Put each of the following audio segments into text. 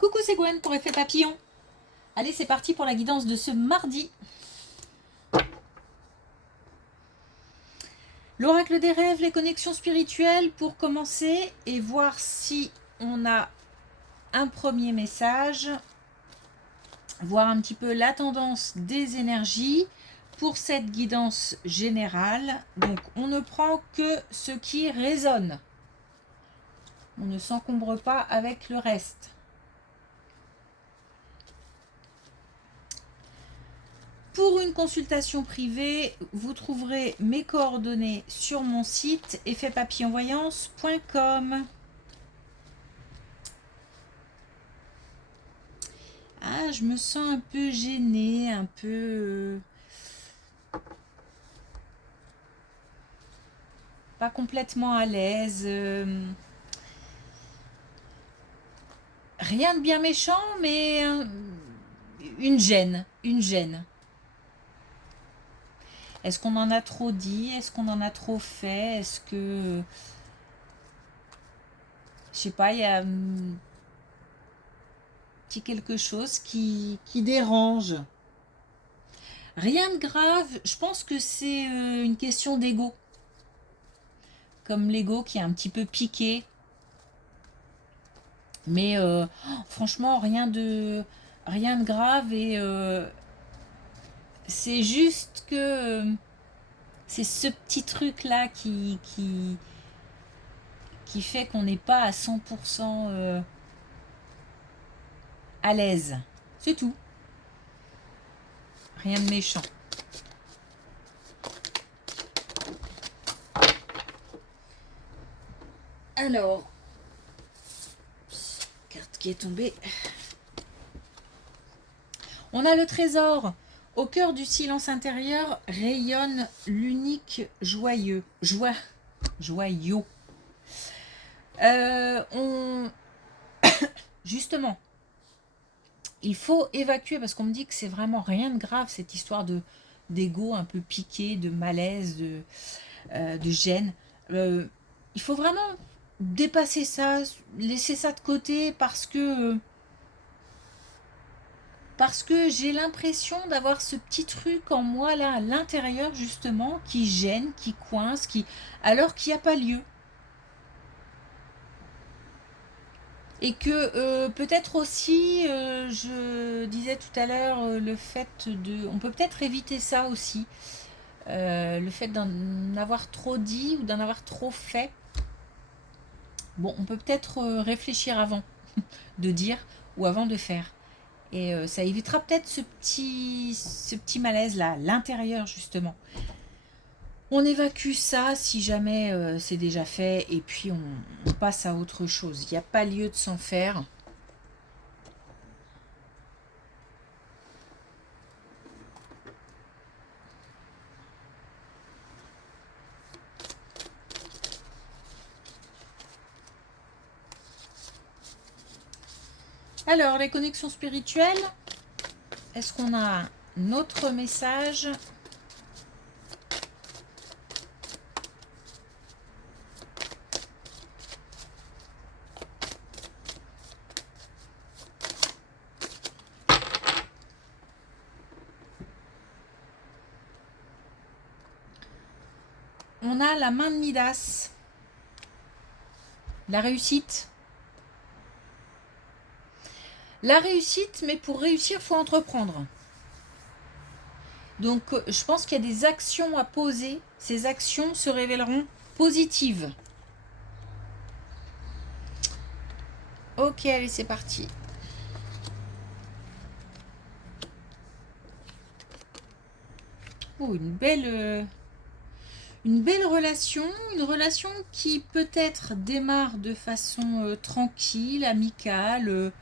Coucou, c'est Gwen pour Effet Papillon. Allez, c'est parti pour la guidance de ce mardi. L'oracle des rêves, les connexions spirituelles pour commencer et voir si on a un premier message, voir un petit peu la tendance des énergies pour cette guidance générale. Donc, on ne prend que ce qui résonne. On ne s'encombre pas avec le reste. Pour une consultation privée, vous trouverez mes coordonnées sur mon site effetpapillonvoyance.com. Ah, je me sens un peu gênée, un peu... pas complètement à l'aise. Rien de bien méchant, mais une gêne, une gêne. Est-ce qu'on en a trop dit? Est-ce qu'on en a trop fait? Est-ce que... je sais pas, il y a un petit quelque chose qui dérange. Rien de grave, je pense que c'est une question d'ego. Comme l'ego qui est un petit peu piqué. Mais franchement, rien de grave et c'est juste que c'est ce petit truc là qui fait qu'on n'est pas à 100% à l'aise. C'est tout. Rien de méchant. Alors, carte qui est tombée. On a le trésor. Au cœur du silence intérieur rayonne l'unique joyeux. Joyau. Justement, il faut évacuer parce qu'on me dit que c'est vraiment rien de grave cette histoire d'ego un peu piqué, de malaise, de gêne. Il faut vraiment dépasser ça, laisser ça de côté parce que j'ai l'impression d'avoir ce petit truc en moi là à l'intérieur justement qui gêne, qui coince, alors qu'il n'y a pas lieu. Et que peut-être aussi, je disais tout à l'heure, le fait de... On peut peut-être éviter ça aussi. Le fait d'en avoir trop dit ou d'en avoir trop fait. Bon, on peut peut-être réfléchir avant de dire ou avant de faire. Et ça évitera peut-être ce petit malaise-là, à l'intérieur justement. On évacue ça si jamais c'est déjà fait et puis on passe à autre chose. Il n'y a pas lieu de s'en faire. Alors, les connexions spirituelles, est-ce qu'on a un autre message ? On a la main de Midas, la réussite. La réussite, mais pour réussir, il faut entreprendre. Donc, je pense qu'il y a des actions à poser. Ces actions se révéleront positives. Ok, allez, c'est parti. Oh, une belle relation, une relation qui peut-être démarre de façon tranquille, amicale.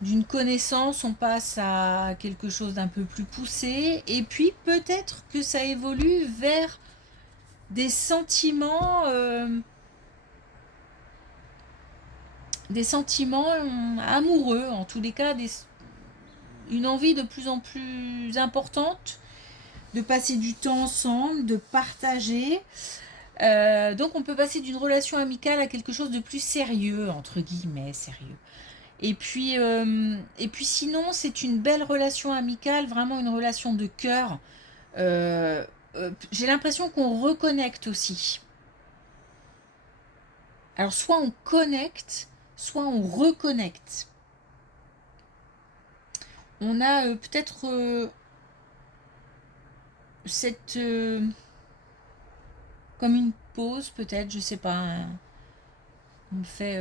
D'une connaissance, on passe à quelque chose d'un peu plus poussé. Et puis peut-être que ça évolue vers des sentiments amoureux, en tous les cas, une envie de plus en plus importante de passer du temps ensemble, de partager. Donc on peut passer d'une relation amicale à quelque chose de plus sérieux, entre guillemets, sérieux. Et puis sinon, c'est une belle relation amicale, vraiment une relation de cœur. Euh, j'ai l'impression qu'on reconnecte aussi. Alors soit on connecte, soit on reconnecte. On a peut-être cette... comme une pause peut-être, je sais pas. On me fait,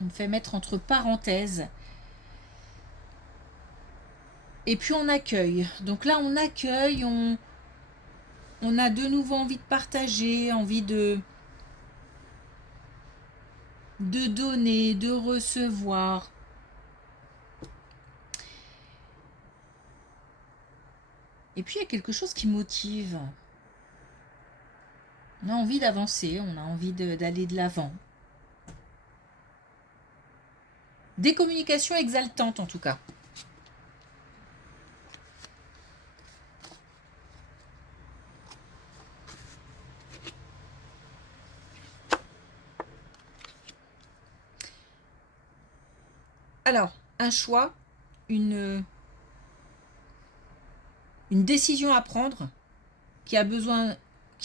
on me fait mettre entre parenthèses. Et puis on accueille. Donc là on accueille, on a de nouveau envie de partager, envie de donner, de recevoir. Et puis il y a quelque chose qui motive. On a envie d'avancer, on a envie d'aller de l'avant. Des communications exaltantes en tout cas. Alors, un choix, une décision à prendre qui a besoin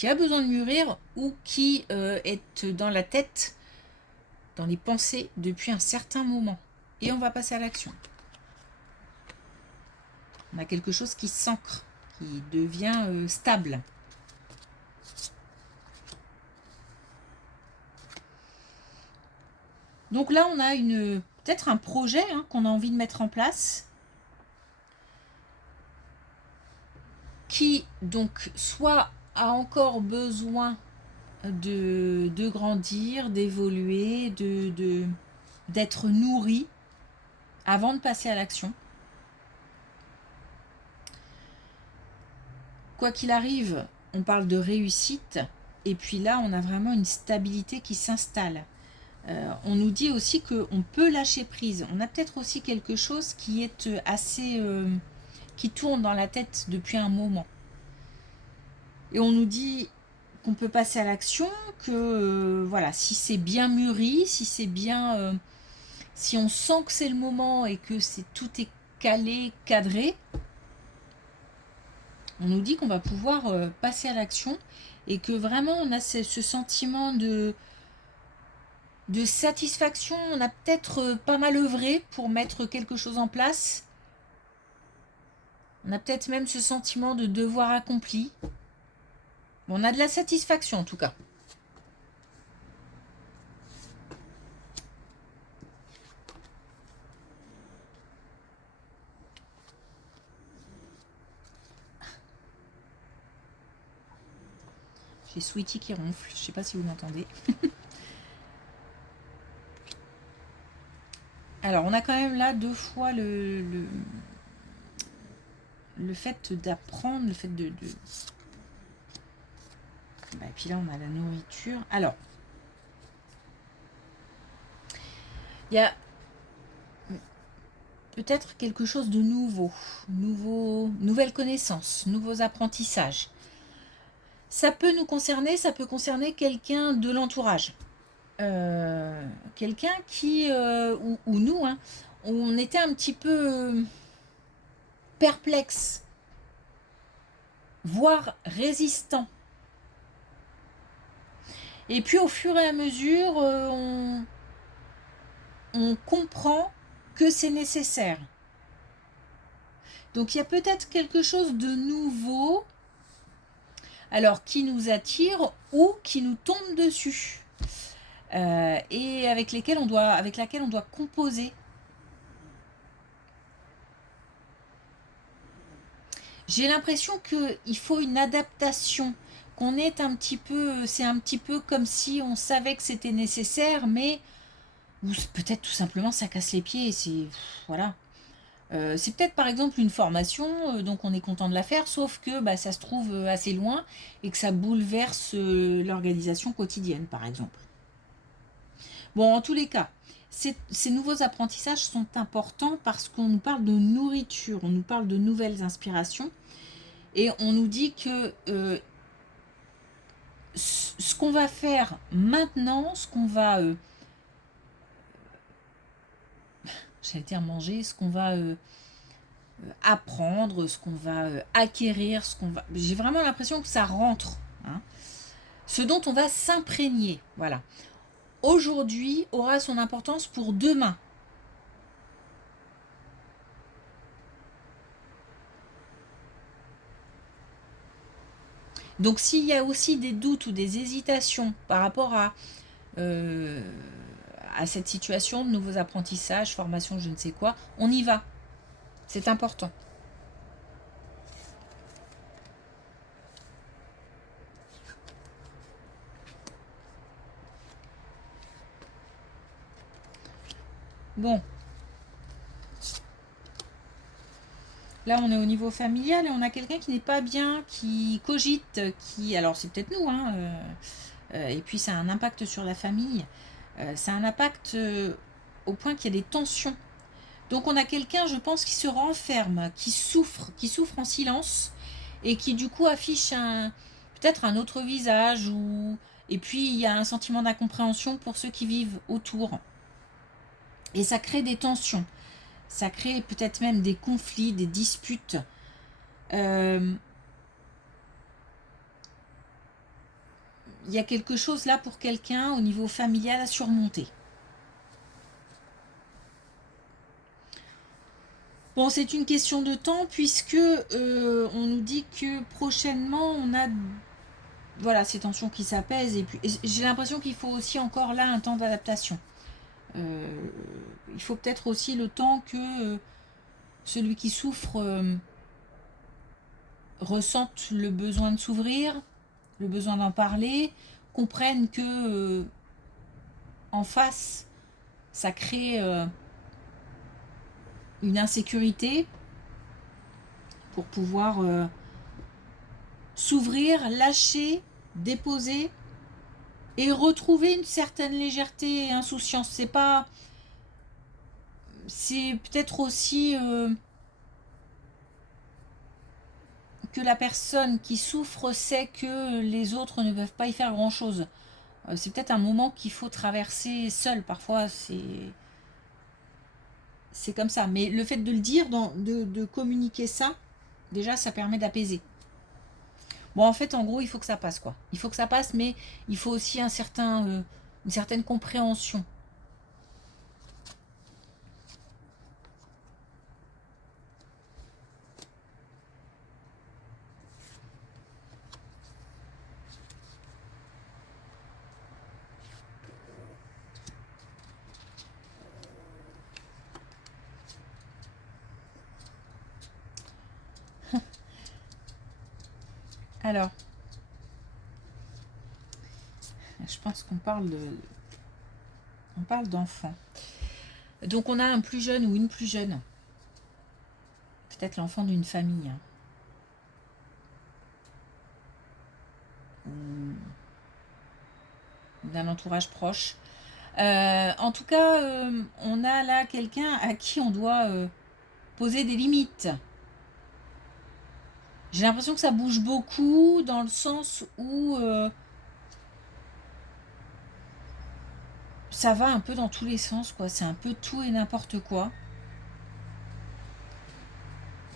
de mûrir ou qui est dans la tête, dans les pensées depuis un certain moment. Et on va passer à l'action. On a quelque chose qui s'ancre, qui devient stable. Donc là, on a peut-être un projet qu'on a envie de mettre en place qui, donc, soit a encore besoin de grandir, d'évoluer, d'être nourri avant de passer à l'action. Quoi qu'il arrive, on parle de réussite, et puis là, on a vraiment une stabilité qui s'installe. On nous dit aussi qu'on peut lâcher prise. On a peut-être aussi quelque chose qui est assez... qui tourne dans la tête depuis un moment. Et on nous dit qu'on peut passer à l'action, que voilà, si c'est bien mûri, si c'est bien... si on sent que c'est le moment et que tout est calé, cadré, on nous dit qu'on va pouvoir passer à l'action et que vraiment on a ce sentiment de satisfaction. On a peut-être pas mal œuvré pour mettre quelque chose en place. On a peut-être même ce sentiment de devoir accompli. On a de la satisfaction en tout cas. J'ai Sweetie qui ronfle, je sais pas si vous m'entendez. Alors on a quand même là 2 fois le fait d'apprendre, le fait de... Bah, et puis là on a la nourriture. Alors, il y a peut-être quelque chose de nouvelles connaissances, nouveaux apprentissages. Ça peut nous concerner, ça peut concerner quelqu'un de l'entourage. Quelqu'un qui, ou nous, on était un petit peu perplexe, voire résistant. Et puis au fur et à mesure, on comprend que c'est nécessaire. Donc il y a peut-être quelque chose de nouveau, alors qui nous attire ou qui nous tombe dessus, et avec laquelle on doit composer. J'ai l'impression qu'il faut une adaptation, qu'on est un petit peu, c'est un petit peu comme si on savait que c'était nécessaire, mais ou peut-être tout simplement ça casse les pieds, c'est voilà. C'est peut-être par exemple une formation, donc on est content de la faire, sauf que bah, ça se trouve assez loin et que ça bouleverse l'organisation quotidienne, par exemple. Bon, en tous les cas, ces nouveaux apprentissages sont importants parce qu'on nous parle de nourriture, on nous parle de nouvelles inspirations, et on nous dit que ce qu'on va faire maintenant, ce qu'on va j'allais dire manger, ce qu'on va apprendre, ce qu'on va acquérir, ce qu'on va... J'ai vraiment l'impression que ça rentre, hein. Ce dont on va s'imprégner, voilà. Aujourd'hui aura son importance pour demain. Donc s'il y a aussi des doutes ou des hésitations par rapport euh, à cette situation de nouveaux apprentissages, formation, je ne sais quoi, on y va. C'est important. Bon. Là, on est au niveau familial et on a quelqu'un qui n'est pas bien, qui cogite, qui... Alors, c'est peut-être nous, hein. Et puis, ça a un impact sur la famille. Ça a un impact au point qu'il y a des tensions. Donc, on a quelqu'un, je pense, qui se renferme, qui souffre en silence et qui, du coup, affiche peut-être un autre visage. Et puis, il y a un sentiment d'incompréhension pour ceux qui vivent autour. Et ça crée des tensions. Ça crée peut-être même des conflits, des disputes. Il y a quelque chose là pour quelqu'un au niveau familial à surmonter. Bon, c'est une question de temps puisque on nous dit que prochainement on a voilà ces tensions qui s'apaisent et puis j'ai l'impression qu'il faut aussi encore là un temps d'adaptation. Il faut peut-être aussi le temps que celui qui souffre ressente le besoin de s'ouvrir, le besoin d'en parler, comprenne que en face, ça crée une insécurité pour pouvoir s'ouvrir, lâcher, déposer et retrouver une certaine légèreté et insouciance. C'est peut-être aussi que la personne qui souffre sait que les autres ne peuvent pas y faire grand-chose. C'est peut-être un moment qu'il faut traverser seul. Parfois, c'est comme ça. Mais le fait de le dire, de communiquer ça, déjà, ça permet d'apaiser. Bon, en fait, en gros, il faut que ça passe, quoi. Il faut que ça passe, mais il faut aussi une certaine compréhension. Alors, je pense qu'on parle d'enfants. Donc, on a un plus jeune ou une plus jeune. Peut-être l'enfant d'une famille. Ou d'un entourage proche. En tout cas, on a là quelqu'un à qui on doit poser des limites. J'ai l'impression que ça bouge beaucoup dans le sens où ça va un peu dans tous les sens, quoi. C'est un peu tout et n'importe quoi.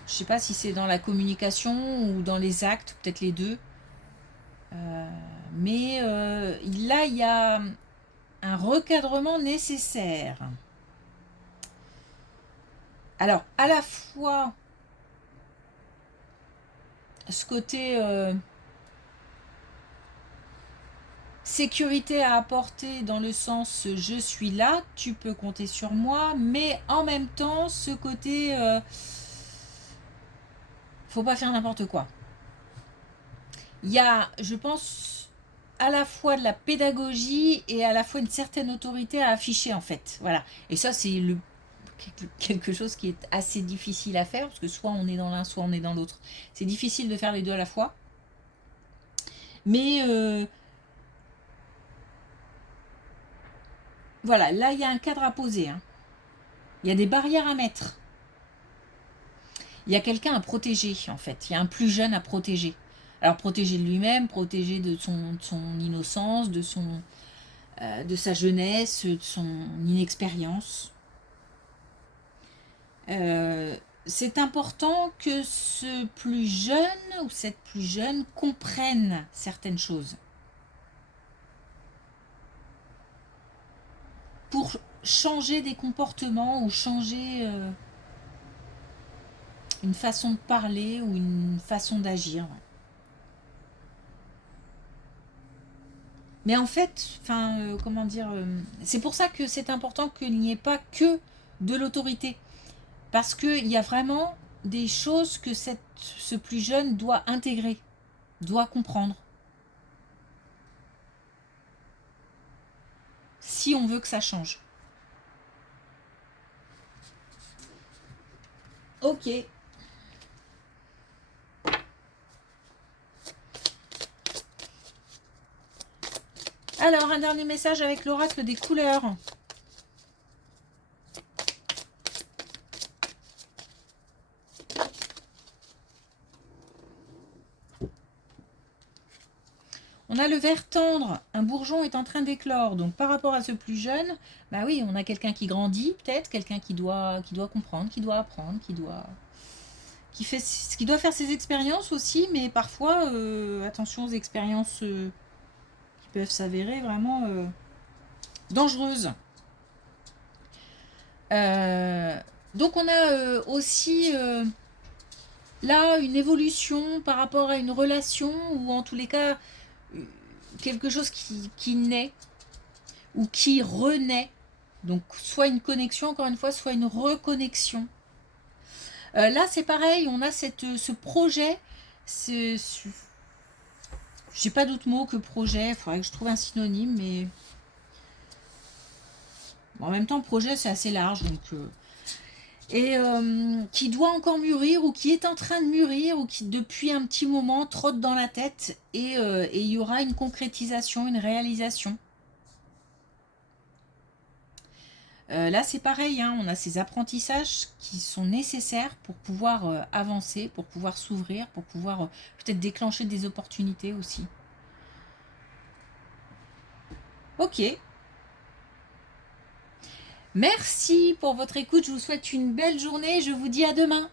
Je sais pas si c'est dans la communication ou dans les actes, peut-être les deux. Mais là, il y a un recadrement nécessaire. Alors, à la fois, ce côté sécurité à apporter dans le sens je suis là, tu peux compter sur moi, mais en même temps, ce côté faut pas faire n'importe quoi. Il y a, je pense, à la fois de la pédagogie et à la fois une certaine autorité à afficher en fait. Voilà. Et ça, c'est quelque chose qui est assez difficile à faire parce que soit on est dans l'un, soit on est dans l'autre. C'est difficile de faire les deux à la fois. Mais voilà, là, il y a un cadre à poser. Hein. Il y a des barrières à mettre. Il y a quelqu'un à protéger, en fait. Il y a un plus jeune à protéger. Alors, protéger de lui-même, protéger de son innocence, de sa jeunesse, de son inexpérience. Euh, c'est important que ce plus jeune ou cette plus jeune comprenne certaines choses pour changer des comportements ou changer une façon de parler ou une façon d'agir. Ouais. Mais en fait, enfin, comment dire, c'est pour ça que c'est important qu'il n'y ait pas que de l'autorité. Parce qu'il y a vraiment des choses que ce plus jeune doit intégrer, doit comprendre. Si on veut que ça change. Ok. Alors, un dernier message avec l'oracle des couleurs. On a le vert tendre, un bourgeon est en train d'éclore. Donc par rapport à ce plus jeune, bah oui, on a quelqu'un qui grandit, peut-être, quelqu'un qui doit comprendre, qui doit apprendre, qui doit faire ses expériences aussi, mais parfois, attention aux expériences qui peuvent s'avérer vraiment dangereuses. Donc on a aussi là une évolution par rapport à une relation, ou en tous les cas quelque chose qui naît ou qui renaît. Donc soit une connexion, encore une fois, soit une reconnexion. Là c'est pareil, on a ce projet. J'ai pas d'autre mot que projet, il faudrait que je trouve un synonyme, mais bon, en même temps projet c'est assez large, donc et qui doit encore mûrir, ou qui est en train de mûrir, ou qui depuis un petit moment trotte dans la tête, et il y aura une concrétisation, une réalisation. Là c'est pareil, hein, on a ces apprentissages qui sont nécessaires pour pouvoir avancer, pour pouvoir s'ouvrir, pour pouvoir peut-être déclencher des opportunités aussi. Ok. Merci pour votre écoute, je vous souhaite une belle journée, je vous dis à demain.